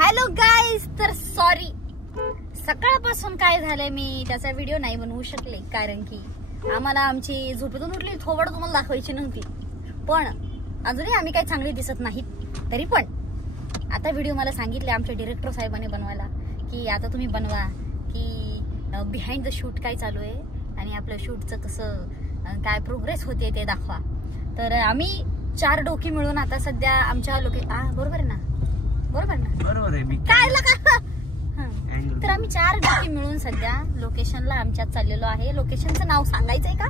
Hello guys, तर sorry सकाळपासून काय झालंय मी त्याचा व्हिडिओ नाही बनवू शकले, कारण की आम्हाला आमची झोपेतून उठली थोबड तुम्हाला दाखवायची नव्हती. पण अजूनही आम्ही काही चांगली दिसत नाहीत. तरी पण आता व्हिडिओ मला सांगितले आमच्या डिरेक्टर साहेबांनी बनवायला की आता तुम्ही बनवा की बिहाइंड द शूट काय चालू आहे आणि आपलं शूटचं कसं काय प्रोग्रेस होते ते दाखवा. तर आम्ही 4 डोकी मिळून आता सध्या आमच्या बरोबर आहे ना, बरोबर ना, बरोबर आहे. मी काय लगा तर आम्ही 4 डोकी मिळून सध्या लोकेशनला आमच्यात चाललेलो आहे. लोकेशनचं नाव सांगायचंय का?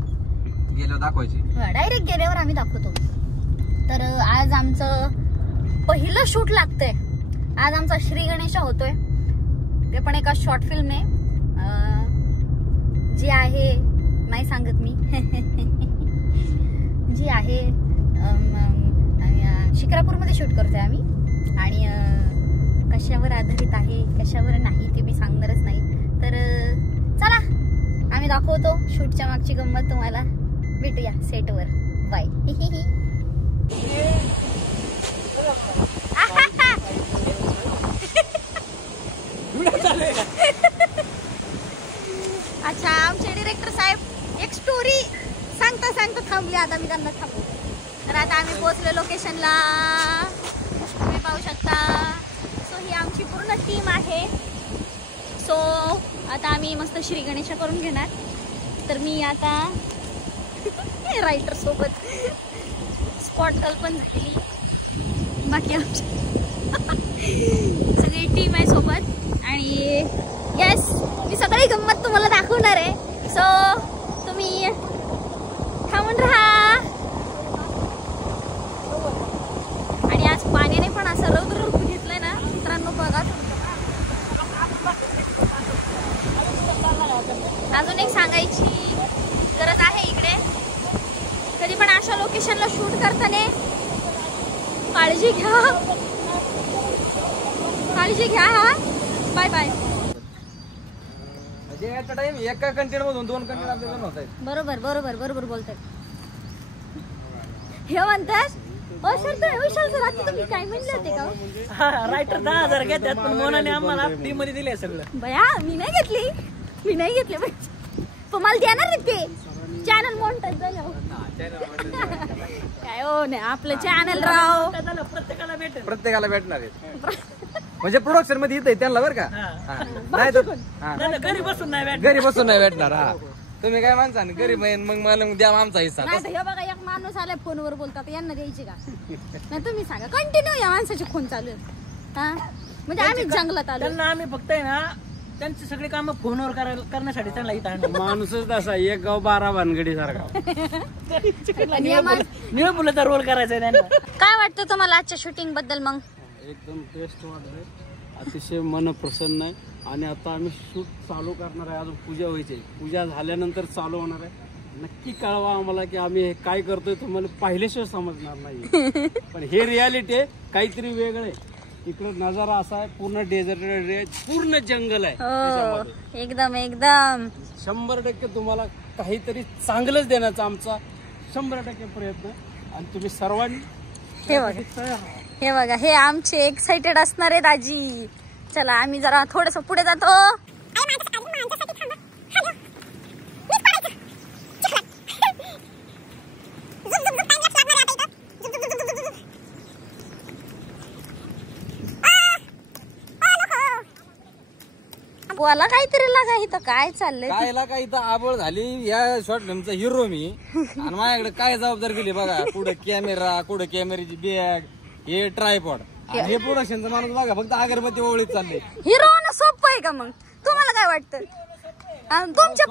गेल्यावर दाखवायची, डायरेक्ट गेल्यावर आम्ही दाखवतो. तर आज आमचं पहिलं शूट लागतंय. आज आमचा श्री गणेशा होतोय. ते पण एका शॉर्ट फिल्म आहे जी आहे, नाही सांगत मी जी आहे शिक्रापूरमध्ये शूट करतोय आम्ही. आणि कशावर आधारित आहे कशावर नाही ते मी सांगणारच नाही. तर चला आम्ही दाखवतो शूटच्या मागची गंमत तुम्हाला. भेटूया सेटवर. बाय. अच्छा, आमचे डिरेक्टर साहेब एक स्टोरी सांगता सांगता थांबले. आता मी त्यांना थांबवते. तर आता आम्ही पोहोचलो लोकेशनला, तुम्ही पाहू शकता. सो ही आमची पूर्ण टीम आहे. सो आता आम्ही मस्त श्री गणेशा करून घेणार. तर मी आता रायटर सोबत स्पॉट कल्पन झालेली, बाकी आमची सगळी टीम आहे सोबत. आणि येस, मी सगळी गंमत तुम्हाला दाखवणार आहे. सो तुम्ही थांबून राहा. आणि आज पाण्याने पण असं रौद्र रूप घेतलंय ना मित्रांनो, बघा. अजून एक सांगायची गरज आहे, इकडे कधी पण अशा लोकेशनला शूट करताना काळजी घ्या, काळजी घ्या. हा, बाय बाय. एका कंटेंट मधून 2 कंटेंट आपल्याला बनवता येईल. बरोबर बरोबर बरोबर बोलताय. हे म्हणतात हो सर, तर विशाल सर आता तुम्ही काय म्हणले होते का? रायटर 10,000 घेतात, पण मोनाने आम्हाला फ्री मध्ये दिले सगळं. बया, मी नाही घेतली, मी नाही घेतले. पण मला देणार नाही ते चॅनल मॉनिटाईज झालं. काय हो नाही आपलं चॅनल राव प्रत्येकाला भेटणार आहे. म्हणजे प्रोडक्शन मध्ये येत त्यांना बरं का. नाही तर घरी बसून नाही भेटणार. हा, तुम्ही काय माणसा घरी मग मला द्या आमचा हिस्सा. नाही हे बघा, एक माणूस आलाय फोनवर बोलतात, यांना द्यायची का? नाही तुम्ही सांगा. कंटिन्यू या माणसाचे फोन चालू आहेत. हा, म्हणजे आम्ही जंगलात आलो. त्यांना आम्ही फक्त आहे ना त्यांची सगळी कामं फोनवर करण्यासाठी त्यांना इथं आणलं. माणूसच असा 1 गाव 12 भानगडी सारखा. निळ मुलाचा रोल करायचा आहे त्यांना. काय वाटतं तुम्हाला आजच्या शूटिंग बद्दल? मग एकदम बेस्ट वाटतंय, अतिशय मन प्रसन्न आहे. आणि आता आम्ही शूट चालू करणार आहे. अजून पूजा व्हायची आहे, पूजा झाल्यानंतर चालू होणार आहे. नक्की कळवा आम्हाला की आम्ही हे काय करतोय, तुम्हाला पाहिल्याशिवाय समजणार नाही. पण हे रियालिटी आहे, काहीतरी वेगळं आहे. इकडे नजारा असा आहे, पूर्ण डेझर्ट, पूर्ण जंगल आहे. एकदम एकदम 100% तुम्हाला काहीतरी चांगलंच देण्याचा आमचा 100% प्रयत्न. आणि तुम्ही सर्वांनी हे बघा, हे आमचे एक्साइटेड असणार आहेत आजी. चला आम्ही जरा थोडस पुढे जातो. बोला काहीतरी लागा, इथं काय चाललंय? कायला काय इथं आबळ झाली. या शॉर्ट फिल्मचा हिरो मी, आणि माझ्याकडे काय जबाबदारी दिली बघा. कुठं कॅमेरा, कुठं कॅमेऱ्याची बॅग, हे ट्रायपॉड, हे प्रोडक्शनचा माणूस बघा फक्त अगरबत्ती ओळीत चालले. हिरो होणं सोपं आहे का? मग तुम्हाला काय वाटतं? तुमच्या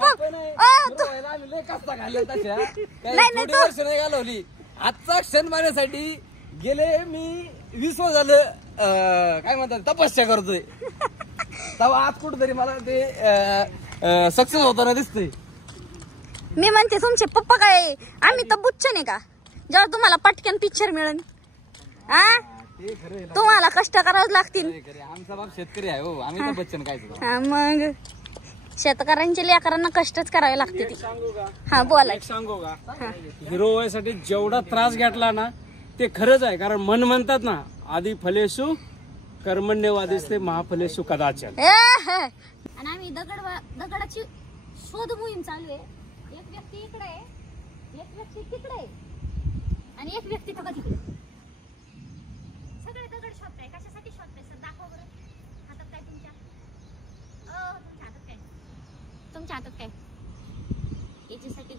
वर्ष नाही घालवली. आजचा क्षण मारण्यासाठी गेले मी 20 वर्ष झालं काय म्हणतात तपस्या करतोय. तेव्हा आज कुठतरी मला ते सक्सेस होताना दिसतंय. मी म्हणते तुमचे पप्पा काय अमिताभ बच्चन आहे का, जेव्हा तुम्हाला पटकन पिक्चर मिळेल? तुम्हाला कष्ट करावं लागतील. आमचा बाप शेतकरी आहे हो, अमिताभ बच्चन काय. मग शेतकऱ्यांच्या लेकरांना कष्टच करावे लागते. हा बोला. सांगू का, हिरो व्हायसाठी जेवढा त्रास घेतला ना ते खरंच आहे. कारण मन म्हणतात ना, आधी फलेशु कर्मण्य वादिस्ते महाफले सुखदाचल. आणि आम्ही दगडाची शोध मोहीम चालू आहे. एक व्यक्ती इकडे आहे, एक व्यक्ती तिकडे आहे आणि एक व्यक्ती बघा तिकडे. सगळे दगड शोधताय. कशासाठी शोधताय सर? दाखवा बरं. हातात काय तुमच्या? तुमच्या हातात काय? याच्यासाठी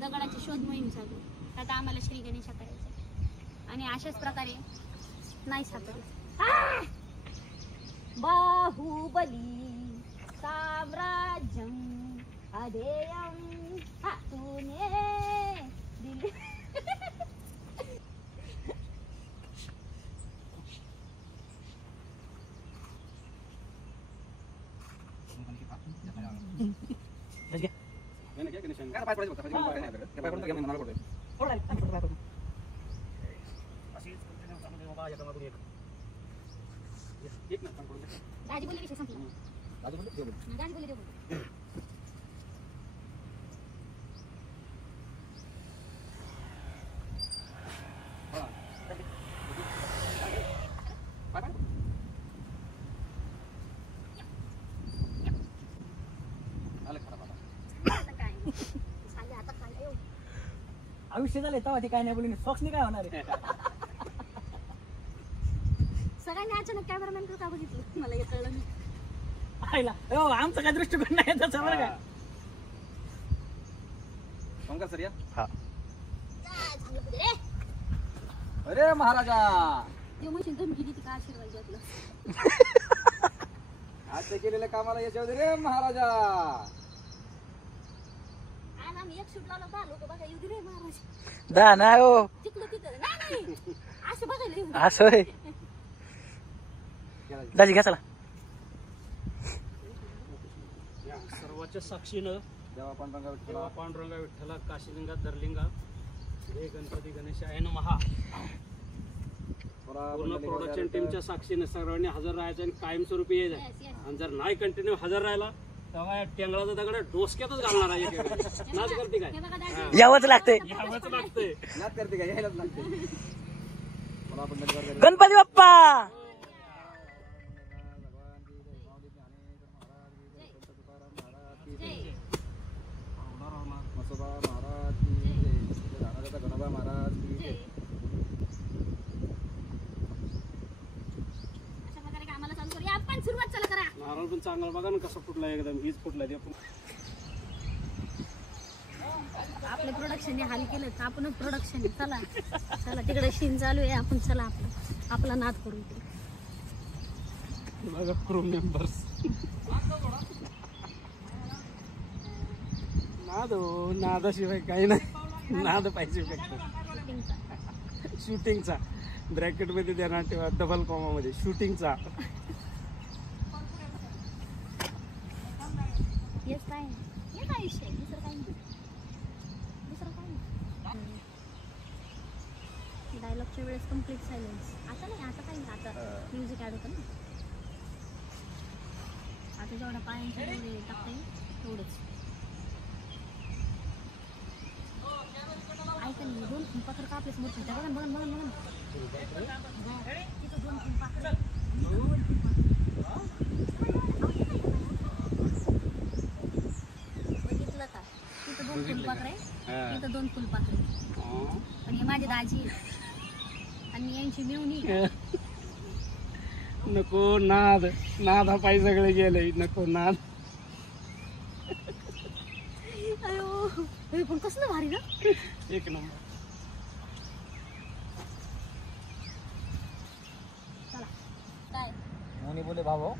दगडाची शोध मोहीम चालू आहे. आता आम्हाला श्री गणेशा करायचं आणि अशाच प्रकारे नाही सापडलं. बाहुबली साम्राज्यम अधेयम तूने दिल. दाजी बोलली विषय संपला. दाजी बोलली देऊ. आयुष्य झाले तेव्हा ते काय नाही बोलून सॉक्सनी काय होणार आहे. सगळ्यांनी अचानक कॅमेरामॅन का बघितलं मला हे कळलं नाही. आईला आमचा काय दृष्टिकोन नाही त्याचा बरं का. शंकर सर या. चांगलं होतं रे. अरे महाराजा ते म्हणशील धमकी देते का आशीर्वाद घेतला. आज केलेल्या कामाला यश येऊ दे रे महाराजा. आणि आम्ही एक शूट लावलं का लोक बघा येऊ दे रे महाराज. दा नाही हो तिकडं तिथं नाही असं बघायला येऊ दे. असं होय. दाजी घ्या चला. सर्वांच्या साक्षीनं देवा पांडुरंगा विठ्ठला, देवा पांडुरंगा विठ्ठला, काशीलिंगा दरलिंगा, हे गणपती गणेशाय नमः. पूर्ण प्रोडक्शन टीमच्या साक्षीने सर्वांनी हजर राहायचं आणि कायमस्वरूपी यायचं. Yes, yes. आणि जर नाही कंटिन्यू हजर राहिला तेव्हा या टेंगळाचा दगड डोसक्यातच घालणार आहे. नाच करते काय? हे बघा दाजी. यावंच लागतंय. यावंच लागतंय. नाच करते का? यायलाच लागते. मला आपण नंतर गणपती बाप्पा. जय. मसोबा महाराज की जय. राणाचा गणोबा महाराज की जय. जय. अशा प्रकारे कामाला चालू करूया आपण. सुरुवात चला करा. नारळ पण चांगला बघा ना कसा फुटला एकदम. हीच फुटला ते आपण. आपलं प्रोडक्शनने हाल केलं तर आपणच प्रोडक्शन चला चला तिकडे शीन चालू आहे. आपण चला आपला नाद करू. बघा क्रू मेंबर्स. नाद हो, नादाशिवाय काही नाही. नाद पाहिजे फक्त. शूटिंगचा ब्रॅकेट मध्ये देणार तेव्हा डबल कॉमा मध्ये शूटिंगचा. येस काय हेच आयुष्य आहे. दुसरं काही नाही. दुसरं काही नाही. डायलॉगच्या वेळेस कम्प्लीट सायलेन्स. आता नाही आता काही नाही. आता म्युझिक ऍड होतं ना. आता जेवढा पायांच्या जेवढे टाकता येईल तेवढंच. ऐका नाही 2 फुलपाखरं का आपल्या समोर फिरतात. बघा बघा बघा बघा तिथं 2 फुलपाखरं. बघितलं का? तिथं 2 फुलपाखरं आहे. तिथं 2 फुलपाखरं. पण हे माझे दाजी आणि यांची मिळून नको नाद. नाद हा पाय सगळे गेले. नको नाद. अयो हे पण कसलं भारी ना. एक नंबर. चला काय मोनी बोले भाऊ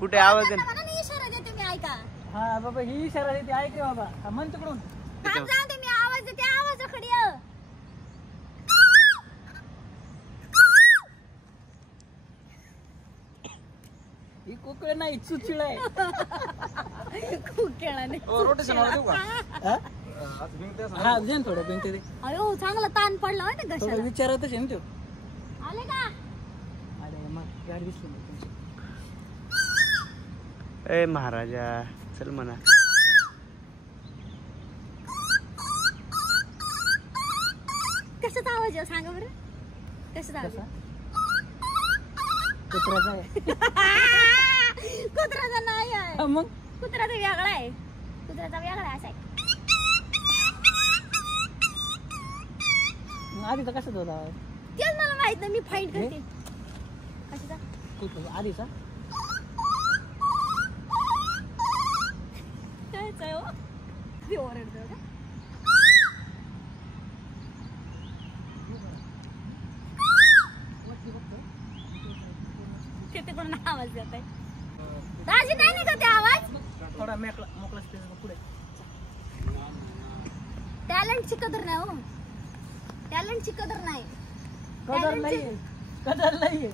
कुठे आवाज आहे? मला नाही इशारा देते मी. ऐका हा बाबा ही इशारा देते ऐक बाबा. हा मन तिकडून. काम जाऊ दे. मी आवाज देते. आवाजाकडे ये. ही कुकळे नाही चुचिळ आहे. खूप खेळा नाही. रोटेशन देऊ का? हा? आज भिंगते असं. हा दे ना थोडं बेंकते दे. अयो चांगला ताण पडला होय ना थोडं घशाला. विचारतच आहे ना तो. आले का? अरे मग गाडी दिसली नाही तुमची. ए महाराजा चल म्हणा. कशाचा आवाज आहे सांगा बरं. कशाचा आवाज कसा? आहे? कुत्र्याचा आहे. कुत्र्याचा नाही आहे. मग कुत्र्याचा वेगळा आहे. कुत्र्याचा वेगळा आहे, असा आहे. आधीचा कसं होता तेच मला माहित नाही, मी फाईट करते. कशाचा? आधीचा कायचा आहे हो? मी ओरडतो का? तिथे कोण आवाज देत आहे? दाजी नाही निघत आहे आवाज. थोडा मोकळा स्पेस पुढे. टॅलेंटची कदर नाही हो. टॅलेंटची कदर नाही. कदर नाहीये, कदर नाहीये.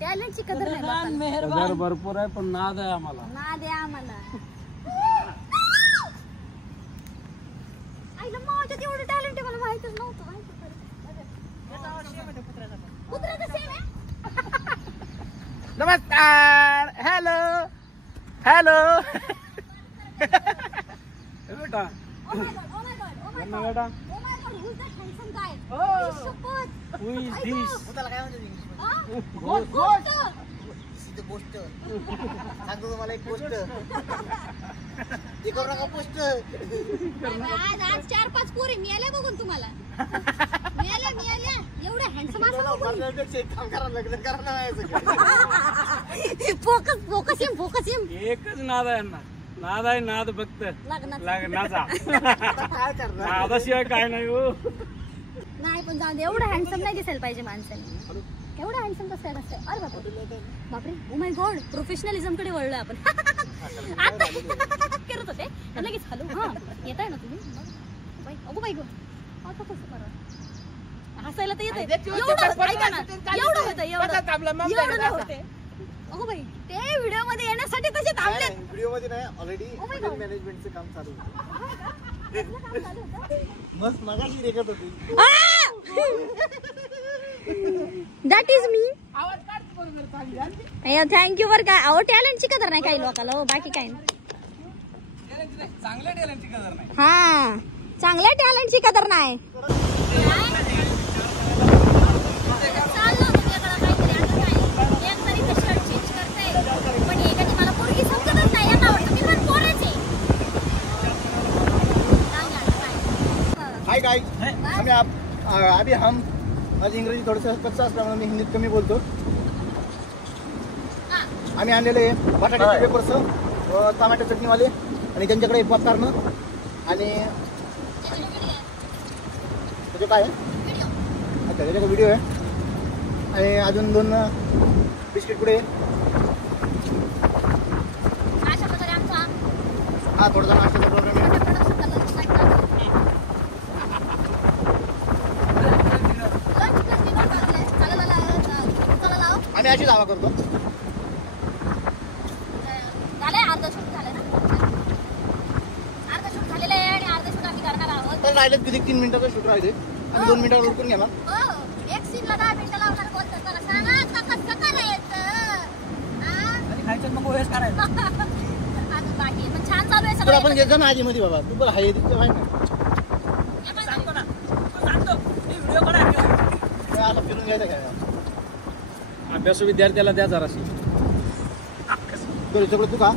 टॅलेंटची कदर नाही कुदरत लोकांना. मेहरबान. पगार भरपूर आहे पण नाद आहे आम्हाला. ना द्या आम्हाला. आईला माझ्यात एवढं टॅलेंट आहे मला माहितच नव्हतं. कुत्र्याचं सेम आहे. नमस्कार. Hello hello. बेटा Oh my God, oh my God, oh my यांना God. बेटा Oh my God, who's that handsome guy? Oh. शपथ. who is I this? know. त्याला काय म्हणतात इंग्लिश हा? गोष्ट. गोष्ट. गोष्ट सांगतो तुम्हाला एक गोष्ट. ते करू नका पोस्ट. आज 4-5 पोरी मिळाल्या बघून तुम्हाला. मिळाल्या एवढ्या हँडसम असं काम करा, लग्न करा ना. फोकस एकच नाद आहे यांना. नाद आहे नाद फक्त लग्नाचा. काय करणार. नादाशिवाय काय नाही हो. नाही पण जाऊ दे, एवढं हँडसम नाही दिसायला पाहिजे माणसाने. एवढं हँडसम कसं काय? अरे बापरे, ओ माय गॉड, प्रोफेशनलिझम कडे वळलोय आपण. करत होते लगेच. हॅलो, हा येत आहे ना तुम्ही? अगो बाई गो, आता कसं करा? हसायला तर येत एवढं. ऐका ना, एवढं होतं, एवढं नाही होते. अगो बाई, ते व्हिडिओ मध्ये येण्यासाठी तसे थांबले. व्हिडिओ मध्ये नाही, ऑलरेडी Oh my God. मॅनेजमेंटचं काम चालू होतं. मस्त मगाशी रेखत होती. That is me. थँक्यू बर काय. अहो टॅलेंटची कदर नाही काही लोकांना हो, बाकी काय नाही. चांगल्या टॅलेंटची कदर नाही. हा, चांगल्या टॅलेंटची कदर नाही. हाय गाइस, अभी हम आज इंग्रजी थोडंसं कच्चा असल्यामुळे मी हिंदीत कमी बोलतो. आम्ही आणलेले बटाट्याचे पेपर्स, टमाटर चटणीवाले आणि त्यांच्याकडे पॉपकॉर्न आणि त्याचे काय आहे? अच्छा, त्याच्याकडे व्हिडिओ आहे आणि अजून 2 बिस्किट पुढे. हा थोडासा नाश्त्याचा प्रोग्राम आहे. आम्ही अशी दावा करतो. पण राहिलेत किती 3 मिनिटाचा शूट राहिले आणि 2 मिनिटावर उरकून घ्या ना. खायचं मग वेळेस करायचं. छान चालू आहे तर सगळं. आपण घेत जा ना आधी मध्ये बाबा. तू पण हाय तिथे आहे ना. सांगतो ना, सांगतो व्हिडिओ करा. असं फिरून घ्यायचं काय अभ्यासू विद्यार्थ्याला द्या जराशी. सगळं तू का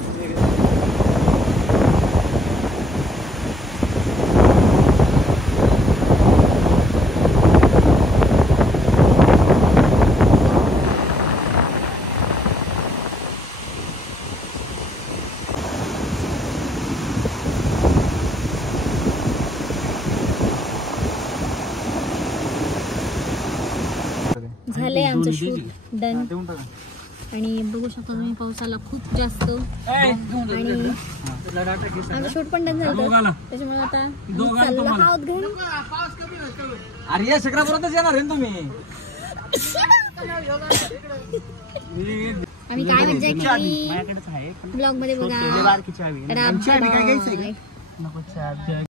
झालंय आमचं शूट डन. आणि बघू शकता तुम्ही पावसाला खूप जास्त. आणि आमचं शूट पण डन झालं. त्याच्यामुळे आता चाललेलो आहोत घरी. अरे या सगळ्यापर्यंतच येणार आहे ना तुम्ही. आम्ही काय मजा केली ब्लॉग मध्ये बघा. तर